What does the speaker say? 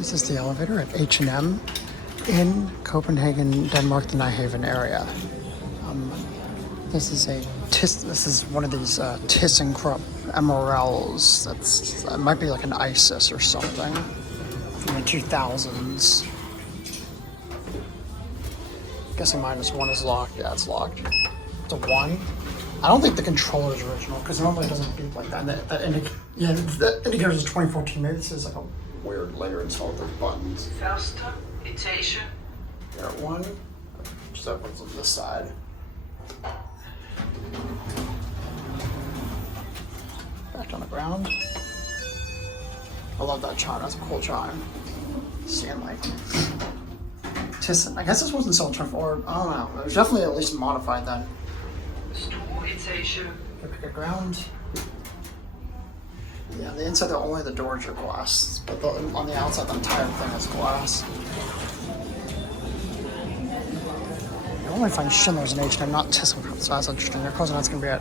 This is the elevator at H&M in Copenhagen, Denmark, the Nyhaven area. This is one of these ThyssenKrupp MRLs. That might be like an ISIS or something from the 2000s. Guessing -1 is locked. Yeah, it's locked. It's a 1. I don't think the controller is original because normally it doesn't beep like that. And that indicator is 2014. Maybe this is like a weird layer installed with buttons. Første etage. There, 1. Just opens on this side. Back on the ground. I love that chime. That's a cool chime. Seeing like Thyssen. I guess this wasn't sold in 24. I don't know. It was definitely at least modified then. Store etage. Pick a ground. Yeah, the inside, only the doors are glass, but on the outside, the entire thing is glass. I only find Schindler's and H&M, not ThyssenKrupp, so that's interesting. Their closing night's gonna be at